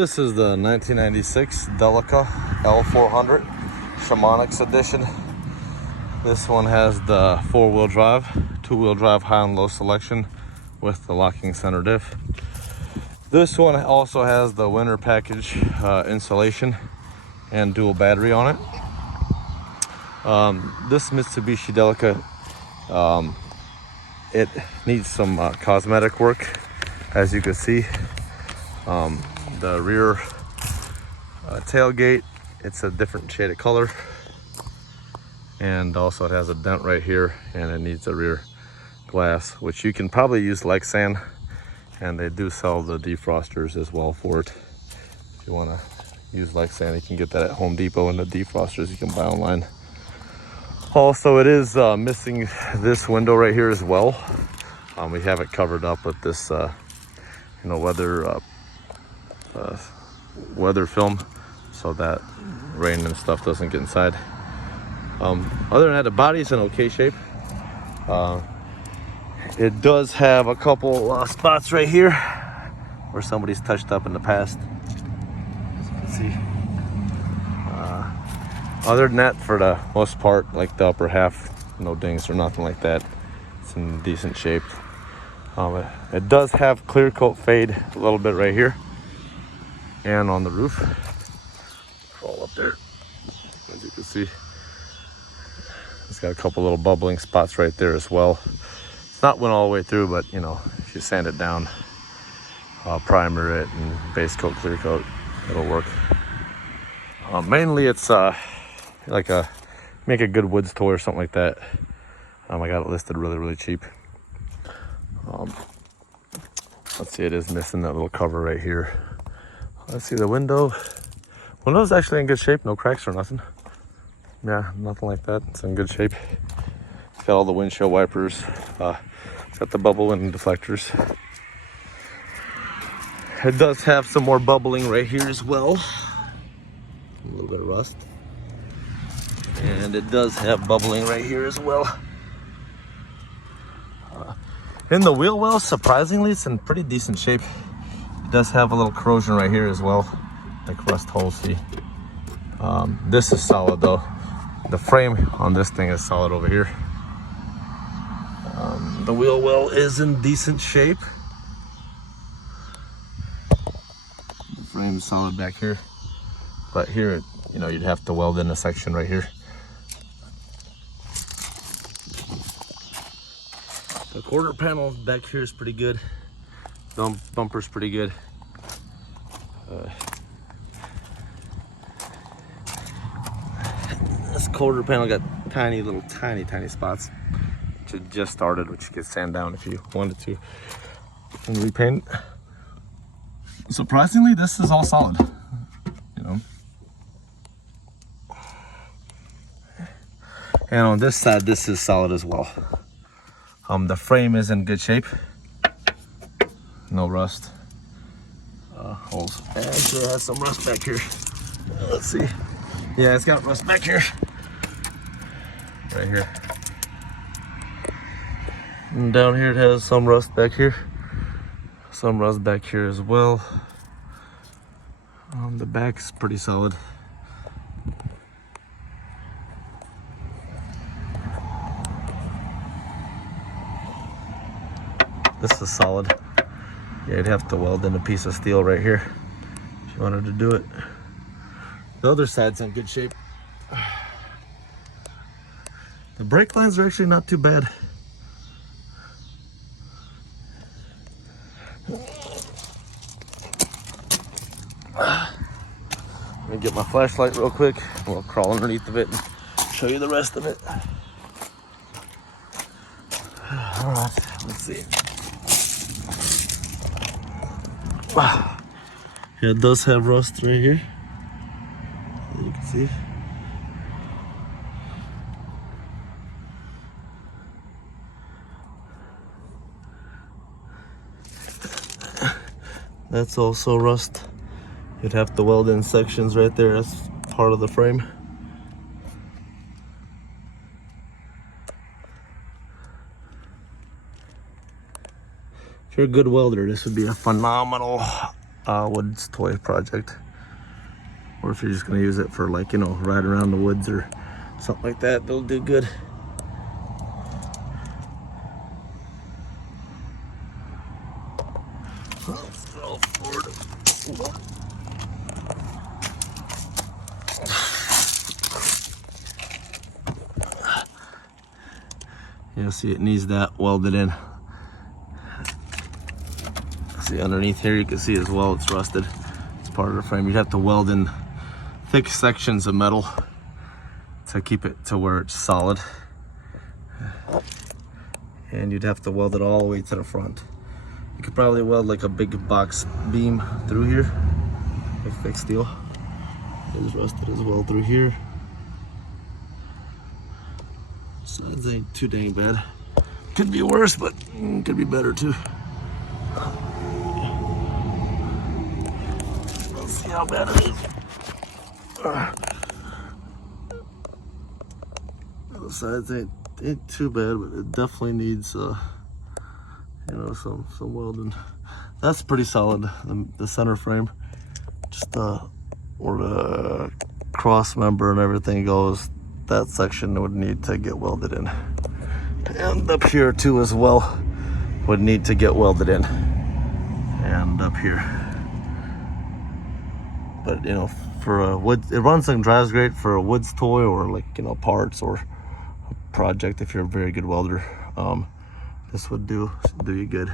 This is the 1996 Delica L400 Chamonix edition. This one has the 4-wheel drive, 2-wheel drive high and low selection with the locking center diff. This one also has the winter package insulation and dual battery on it. This Mitsubishi Delica, it needs some cosmetic work, as you can see. The rear tailgate, it's a different shade of color, and also it has a dent right here, and it needs a rear glass, which you can probably use Lexan, and they do sell the defrosters as well for it. If you want to use Lexan, you can get that at Home Depot, and the defrosters you can buy online. Also, it is missing this window right here as well. We have it covered up with this weather film, so that rain and stuff doesn't get inside. Other than that, the body's in okay shape. It does have a couple spots right here where somebody's touched up in the past, as you can see. Other than that, for the most part, like the upper half, no dings or nothing like that. It's in decent shape. It does have clear coat fade a little bit right here and on the roof. Crawl up there, as you can see. It's got a couple little bubbling spots right there as well. It's not went all the way through, but you know, if you sand it down, primer it, and base coat, clear coat, it'll work. Mainly it's like make a good woods toy or something like that. I got it listed really cheap. Let's see, it is missing that little cover right here. Let's see, the window. Window's actually in good shape, no cracks or nothing. Yeah, nothing like that. It's in good shape. It's got all the windshield wipers. It's got the bubble window deflectors. It does have some more bubbling right here as well. A little bit of rust. And it does have bubbling right here as well. In the wheel well, surprisingly, it's in pretty decent shape. It does have a little corrosion right here as well, like rust holes, see. This is solid though. The frame on this thing is solid over here. The wheel well is in decent shape. The frame is solid back here. But here, you know, you'd have to weld in a section right here. The quarter panel back here is pretty good. Bumper's pretty good. This quarter panel got tiny spots, which it just started, which you could sand down if you wanted to and repaint. Surprisingly, this is all solid, you know. And on this side, this is solid as well. The frame is in good shape. No rust. Holes. Actually, it has some rust back here. Let's see. Yeah, it's got rust back here. Right here. And down here, it has some rust back here. Some rust back here as well. The back's pretty solid. This is solid. Yeah, you'd have to weld in a piece of steel right here if you wanted to do it. The other side's in good shape. The brake lines are actually not too bad. Let me get my flashlight real quick. We'll crawl underneath of it and show you the rest of it. All right, let's see. Yeah, it does have rust right here, as you can see. That's also rust. You'd have to weld in sections right there. That's part of the frame. If you're a good welder, this would be a phenomenal woods toy project, or if you're just gonna use it for, like, you know, ride around the woods or something like that, it'll do good. You'll see it needs that welded in. See underneath here, you can see as well it's rusted. It's part of the frame. You'd have to weld in thick sections of metal to keep it to where it's solid. And you'd have to weld it all the way to the front. You could probably weld like a big box beam through here, like thick steel. It is rusted as well through here. Sides ain't too dang bad. Could be worse, but could be better too. Let's see how bad it is. The sides ain't too bad, but it definitely needs you know, some welding. That's pretty solid. The center frame, just where the cross member and everything goes, that section would need to get welded in, and up here too as well would need to get welded in, and up here. But you know, for a wood, it runs and drives great for a woods toy, or like, you know, parts or a project. If you're a very good welder, this would do you good.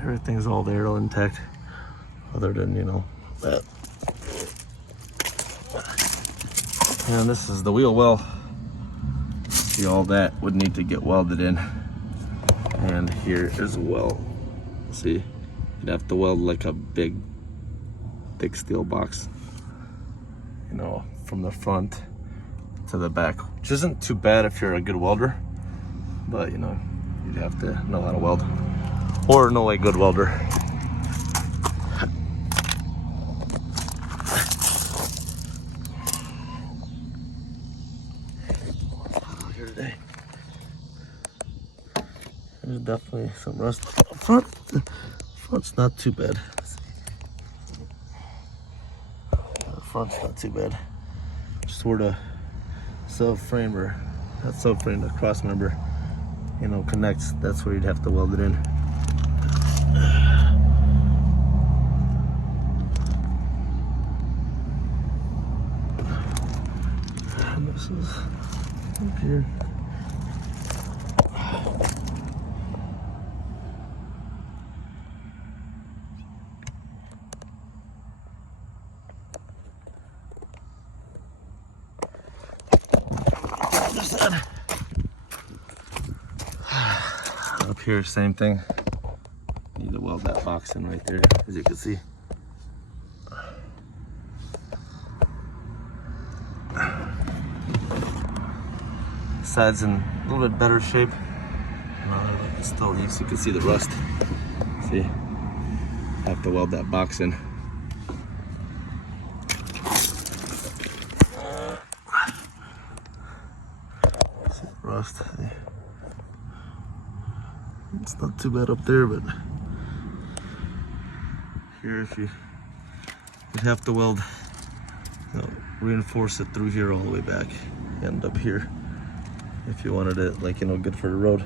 Everything's all there, all intact, other than, you know, that. And this is the wheel well. See, all that would need to get welded in, and here as well. See, you'd have to weld like a big thick steel box, you know, from the front to the back, which isn't too bad if you're a good welder, but you know, you'd have to know how to weld, or know a good welder. Here today, there's definitely some rust up front. The front's not too bad. The front's not too bad. Just where the subframe, or that subframe, the cross member, you know, connects, that's where you'd have to weld it in. And this is up here. Up here, same thing. Need to weld that box in right there, as you can see. Side's in a little bit better shape. It still needs, you can see the rust. See, I have to weld that box in. See the rust. It's not too bad up there, but here, if you'd have to weld, you know, reinforce it through here all the way back, and up here, if you wanted it, like, you know, good for the road.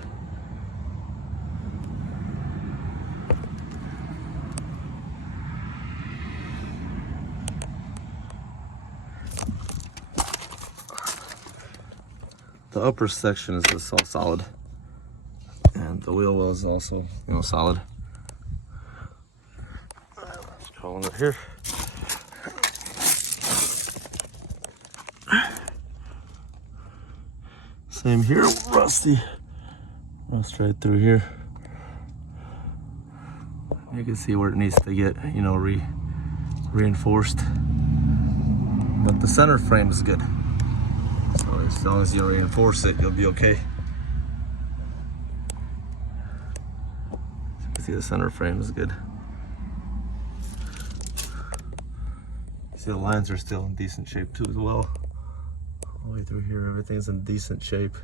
The upper section is just all solid, and the wheel well is also, you know, solid. Let's go on here. Same here, rusty. Rust right through here. You can see where it needs to get, you know, reinforced. But the center frame is good. So as long as you reinforce it, you'll be okay. You can see the center frame is good. See, the lines are still in decent shape too as well. All the way through here, everything's in decent shape.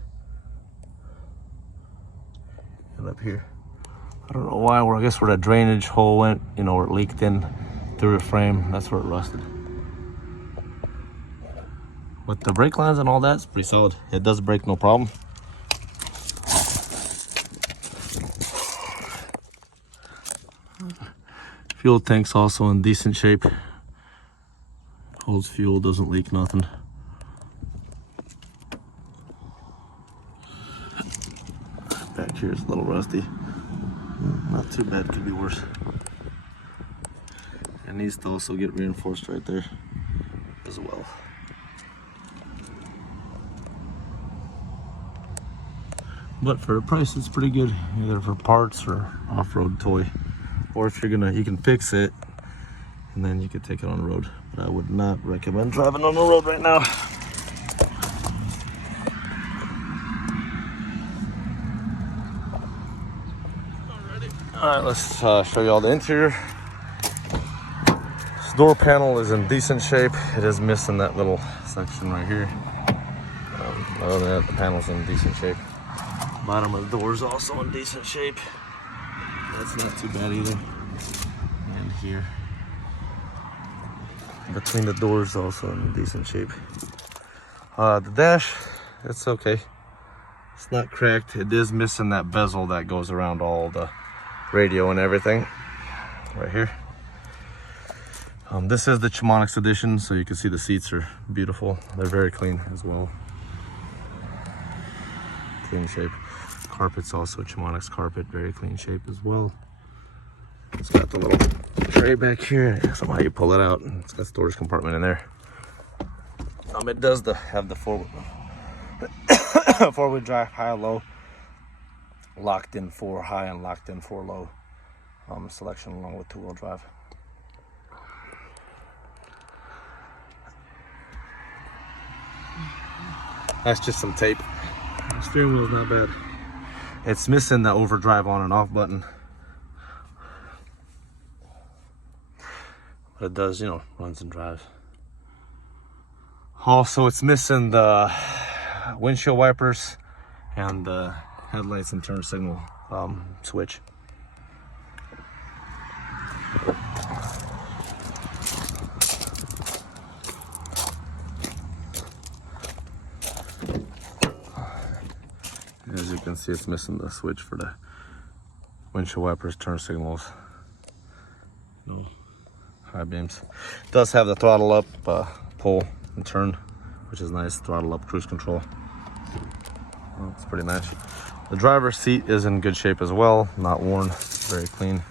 it up here. I don't know why, I guess where the drainage hole went, you know, where it leaked in through the frame, that's where it rusted. But the brake lines and all that's pretty solid. It does brake no problem. Fuel tank's also in decent shape. Holds fuel, doesn't leak nothing. Back here is a little rusty. Not too bad, could be worse. It needs to also get reinforced right there as well. But for the price, it's pretty good, either for parts or off-road toy. Or if you're gonna, you can fix it and then you can take it on the road. But I would not recommend driving on the road right now. Alright, let's show you all the interior. This door panel is in decent shape. It is missing that little section right here. Other than that, the panel's in decent shape. Bottom of the door is also in decent shape. That's not too bad either. And here, between the doors, also in decent shape. The dash, it's okay. It's not cracked. It is missing that bezel that goes around all the radio and everything right here. This is the Chamonix edition, so you can see the seats are beautiful. They're very clean as well. Clean shape. Carpet's also Chamonix carpet, very clean shape as well. It's got the little tray back here. Somehow you pull it out, and it's got storage compartment in there. It does have the four-wheel drive, high, low, locked in 4 high and locked in 4 low selection, along with 2-wheel drive. That's just some tape. The steering wheel is not bad. It's missing the overdrive on and off button. But it does, you know, runs and drives. Also, it's missing the windshield wipers and the headlights and turn signal switch. As you can see, it's missing the switch for the windshield wipers, turn signals, no high beams. It does have the throttle up, pull and turn, which is nice. Throttle up, cruise control. Well, it's pretty nice. The driver's seat is in good shape as well, not worn, very clean.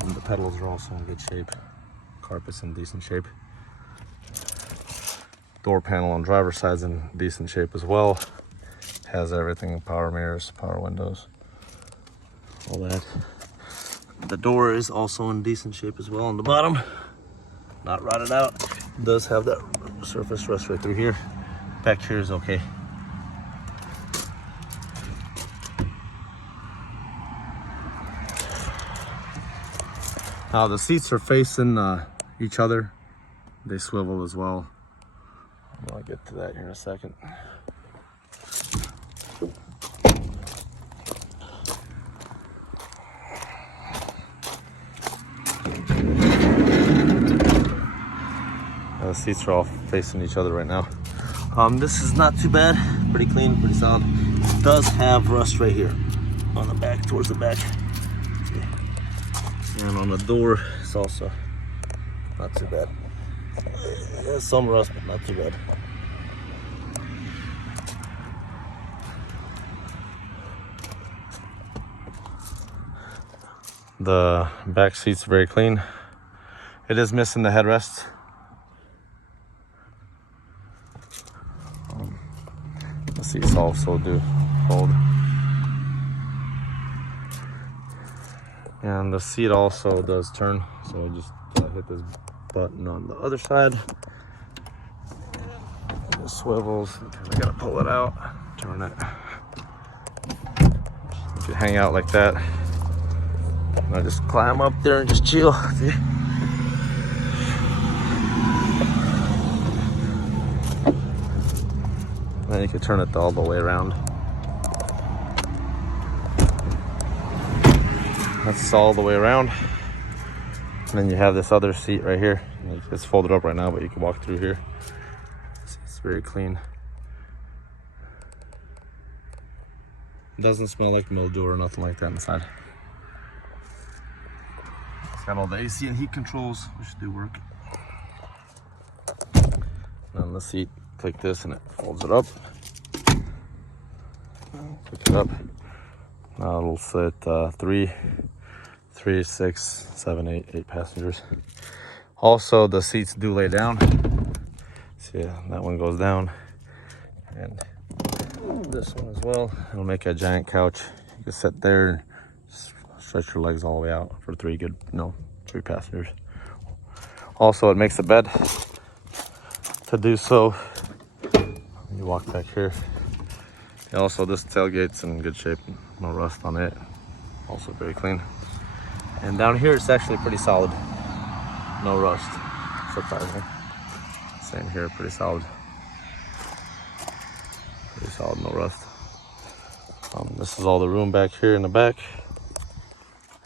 And the pedals are also in good shape. Carpet's in decent shape. Door panel on driver's side's in decent shape as well. Has everything, power mirrors, power windows, all that. The door is also in decent shape as well on the bottom. Not rotted out. It does have that surface rust right through here. Back here is okay. Now the seats are facing each other. They swivel as well. I'll get to that here in a second. The seats are all facing each other right now. This is not too bad. Pretty clean, pretty solid. It does have rust right here on the back, towards the back. And on the door, it's also not too bad. There's some rust, but not too bad. The back seat's very clean. It is missing the headrest. The seats also do fold. And the seat also does turn, so I just hit this button on the other side. It swivels. I gotta pull it out, turn it. If you hang out like that, I just climb up there and just chill. See? Then you can turn it all the way around. That's all the way around. And then you have this other seat right here. It's folded up right now, but you can walk through here. It's very clean. It doesn't smell like mildew or nothing like that inside. It's got all the AC and heat controls, which do work. And on the seat, click this and it folds it up. Click it up. Now it'll sit 3, 6, 7, 8 passengers. Also, the seats do lay down. See, that one goes down, and this one as well. It'll make a giant couch. You can sit there and stretch your legs all the way out for 3 passengers. Also, it makes a bed to do so. You walk back here. And also, this tailgate's in good shape. No rust on it. Also very clean. And down here, it's actually pretty solid. No rust, surprisingly. Same here, pretty solid. Pretty solid, no rust. This is all the room back here in the back.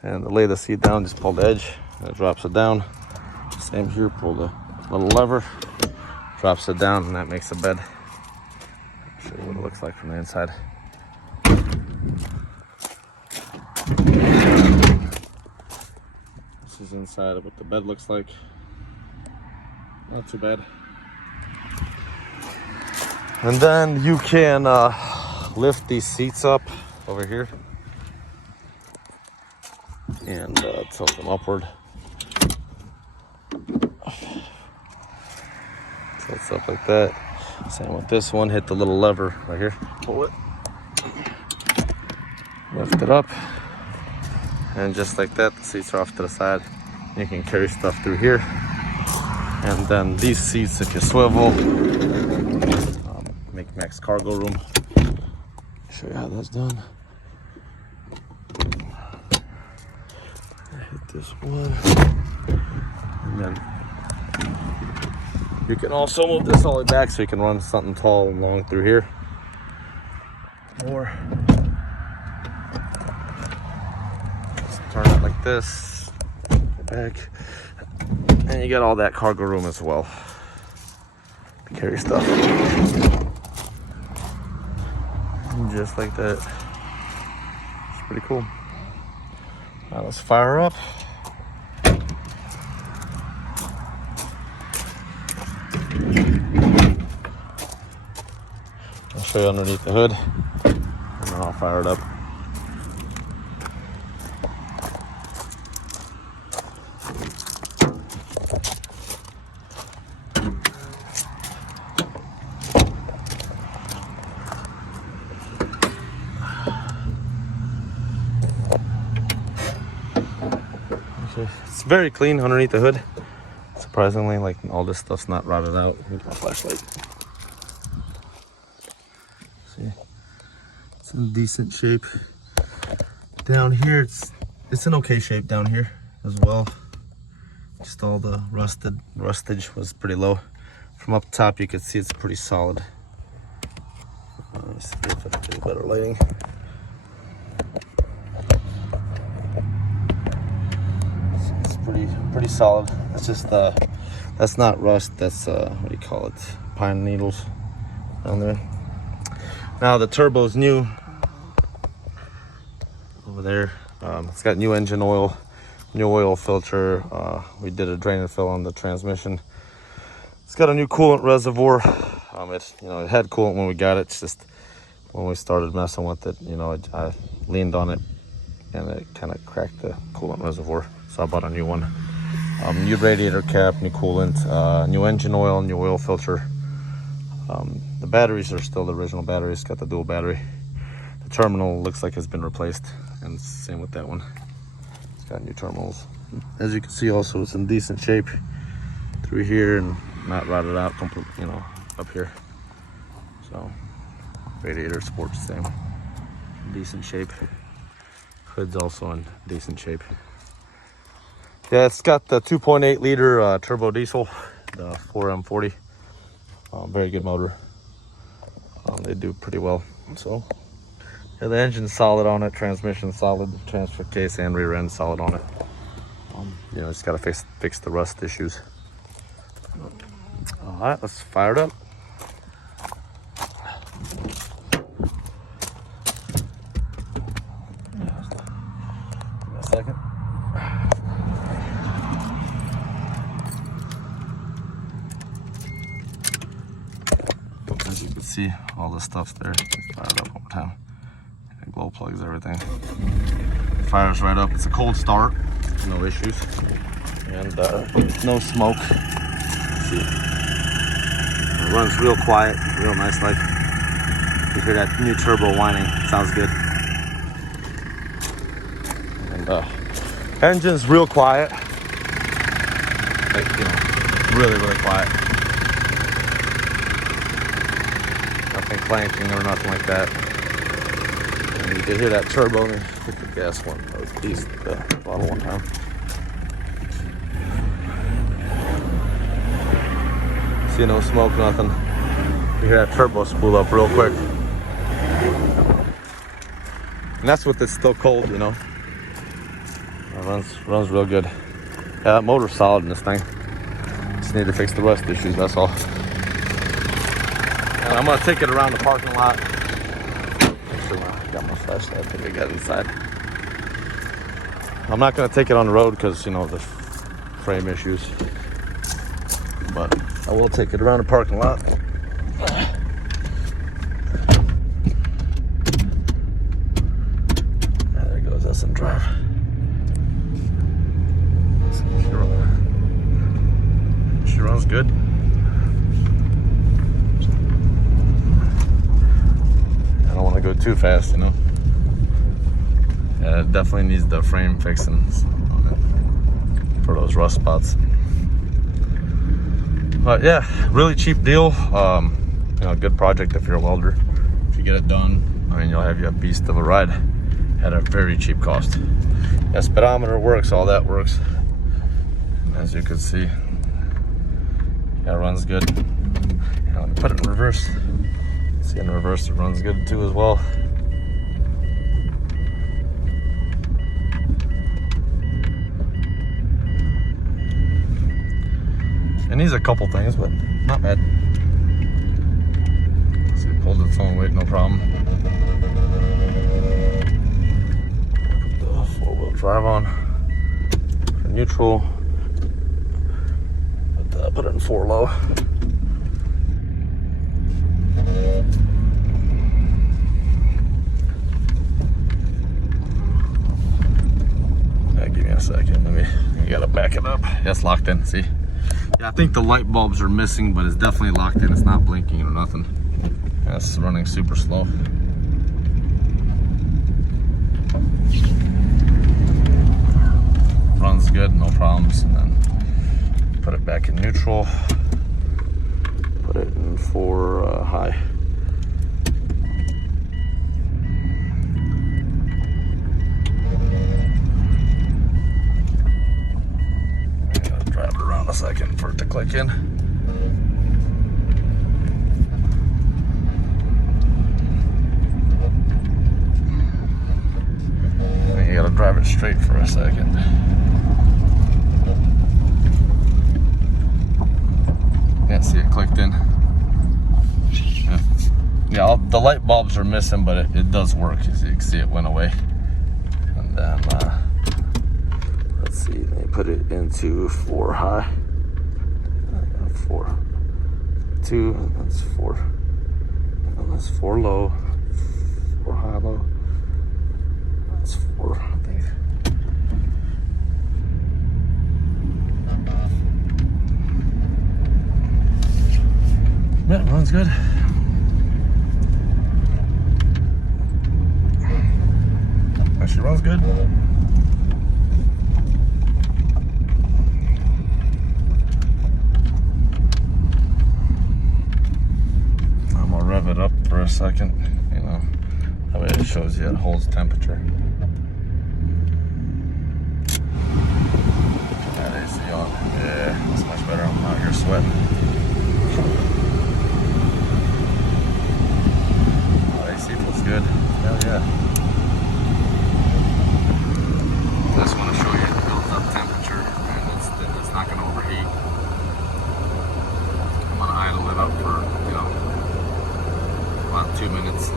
And to lay the seat down, just pull the edge, and it drops it down. Same here, pull the little lever, drops it down, and that makes a bed. I'll show you what it looks like from the inside. This is inside of what the bed looks like. Not too bad. And then you can lift these seats up over here and tilt them upward. Tilts up like that. Same with this one. Hit the little lever right here. Pull it. Lift it up. And just like that, the seats are off to the side. You can carry stuff through here. And then these seats, if you swivel, make max cargo room. Show you how that's done. Hit this one. And then you can also move this all the way back so you can run something tall and long through here. Or just turn it like this, back. And you got all that cargo room as well to carry stuff. And just like that. It's pretty cool. Now let's fire up. I'll show you underneath the hood, and then I'll fire it up. It's very clean underneath the hood. Surprisingly, like all this stuff's not rotted out. Here's my flashlight. See, it's in decent shape. Down here, it's in okay shape down here as well. Just all the rustage was pretty low. From up top, you can see it's pretty solid. Let me see if I can get better lighting. Pretty solid. It's just that's not rust, that's what do you call it, pine needles down there. Now the turbo's new over there. It's got new engine oil, new oil filter. We did a drain and fill on the transmission. It's got a new coolant reservoir. It had coolant when we got it. It's just when we started messing with it, I leaned on it and it kind of cracked the coolant reservoir, so I bought a new one. New radiator cap, new coolant, new engine oil, new oil filter. The batteries are still the original batteries. Got the dual battery. The terminal looks like it's been replaced, and same with that one. It's got new terminals. As you can see, also it's in decent shape through here and not rotted out completely, up here. So radiator supports the same, decent shape. Hood's also in decent shape. Yeah, it's got the 2.8 liter turbo diesel, the 4M40. Very good motor. They do pretty well. So Yeah, the engine's solid on it, transmission solid, transfer case and rear end solid on it. You know, just gotta fix the rust issues. All right, let's fire it up. Give me a second. As you can see, all the stuff's there. Let's fire it up one more time. And glow plugs, everything. Fires right up. It's a cold start, no issues, and no smoke. Let's see, it runs real quiet, real nice. Like you hear that new turbo whining. Sounds good. And engine's real quiet. Like, you know, really quiet. Nothing clanking or nothing like that. And you can hear that turbo. Let me hit the gas one. The bottle one time. See, no smoke, nothing. You hear that turbo spool up real quick. And that's with it's still cold, you know. It runs real good. Yeah, that motor's solid in this thing. Just need to fix the rust issues, that's all. And I'm gonna take it around the parking lot. Actually, I got my flashlight. I think I got it inside. I'm not gonna take it on the road because, you know, the frame issues. But I will take it around the parking lot. There goes us and drive. She runs good. Go too fast, you know. Yeah, it definitely needs the frame fixing for those rust spots. But yeah, really cheap deal. You know, good project if you're a welder. If you get it done, I mean, you'll have you a beast of a ride at a very cheap cost. Yeah, speedometer works, all that works. And as you can see, yeah, it runs good. Yeah, let me put it in reverse. See, in reverse it runs good too as well. It needs a couple things, but not bad. See, it pulls its own weight, no problem. Put the four-wheel drive on for neutral. Put it in 4 low. Give me a second. You gotta back it up. Yeah, it's locked in. See? Yeah, I think the light bulbs are missing, but it's definitely locked in. It's not blinking or nothing. Yeah, it's running super slow. Runs good, no problems. And then put it back in neutral. Put it in 4 high. A second for it to click in. And you gotta drive it straight for a second. Yeah, see, it clicked in. Yeah, the light bulbs are missing, but it does work. As you can see, it went away. And then let's see, they put it into 4 high. 4, 2, and that's 4. And that's 4 low, 4 high, low. That's 4, I think. Yeah, it runs good. Actually runs good. Rev it up for a second, you know, that way it shows you it holds temperature. That AC on, yeah, that's much better. I'm out here sweating. AC AC feels good. Hell yeah. Just want to show you it builds up temperature and it's not going to overheat. I'm going to idle it up for, you know, about 2 minutes.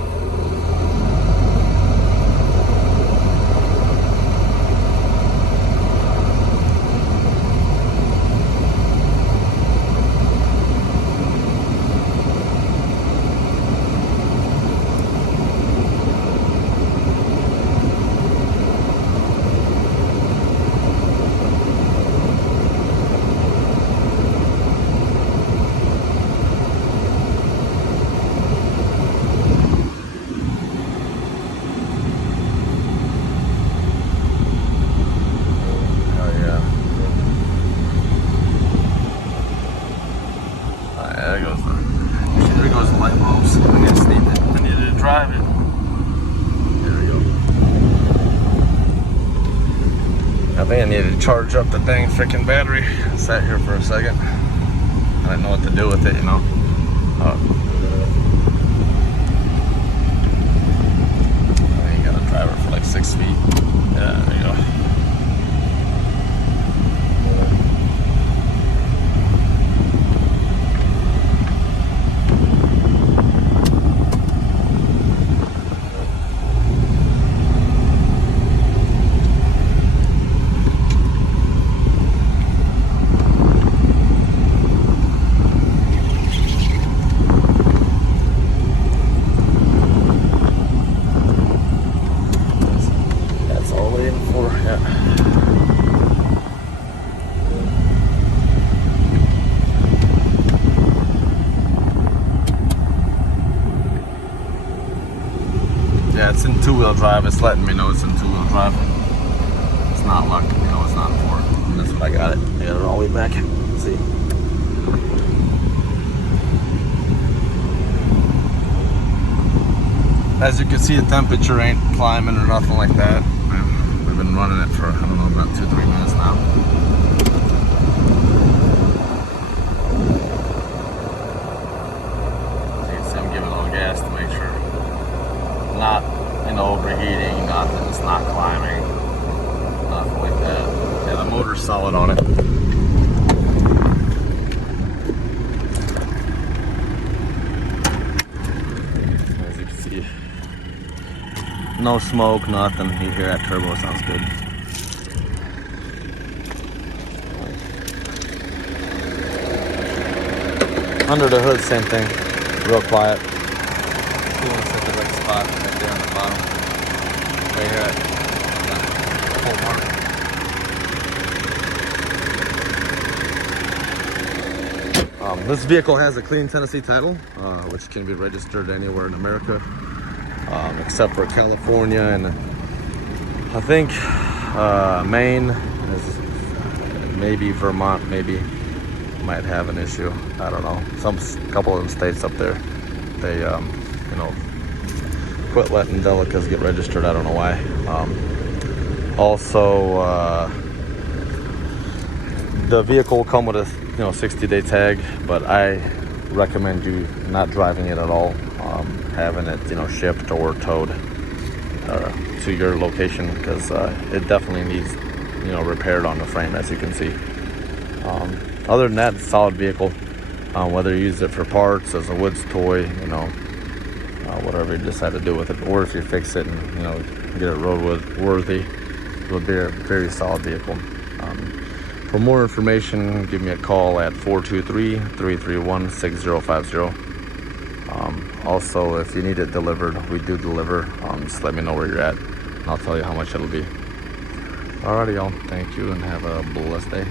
There goes the light bulbs. I needed to drive it. There we go. I think I needed to charge up the dang freaking battery. I sat here for a second. I didn't know what to do with it, you know. You gotta drive it for like 6 feet. Yeah, there you go. Yeah, it's in two-wheel drive. It's letting me know it's in two-wheel drive. It's not locked, you know, it's not four. And that's what I got it. I got it all the way back. Let's see. As you can see, the temperature ain't climbing or nothing like that. We've been running it for, I don't know, about 2-3 minutes now. I'm giving a little gas to make sure not, you know, overheating, nothing, it's not climbing, nothing like that. Yeah, the motor's solid on it. As you can see, no smoke, nothing. You hear that turbo, sounds good. Under the hood, same thing, real quiet. You want to set the right spot right there on the bottom. Right here at full mark. This vehicle has a clean Tennessee title, which can be registered anywhere in America, except for California and I think Maine, maybe Vermont, maybe might have an issue. I don't know. Couple of them states up there, they you know, quit letting Delicas get registered. I don't know why. Also, the vehicle will come with a 60-day tag, but I recommend you not driving it at all. Having it shipped or towed to your location, because it definitely needs repaired on the frame, as you can see. Other than that, it's a solid vehicle. Whether you use it for parts, as a woods toy, whatever you decide to do with it, or if you fix it and get it roadworthy, it will be a very solid vehicle. For more information, give me a call at 423-331-6050. Also, if you need it delivered, we do deliver. Just let me know where you're at, and I'll tell you how much it'll be. Alrighty, y'all. Thank you, and have a blessed day.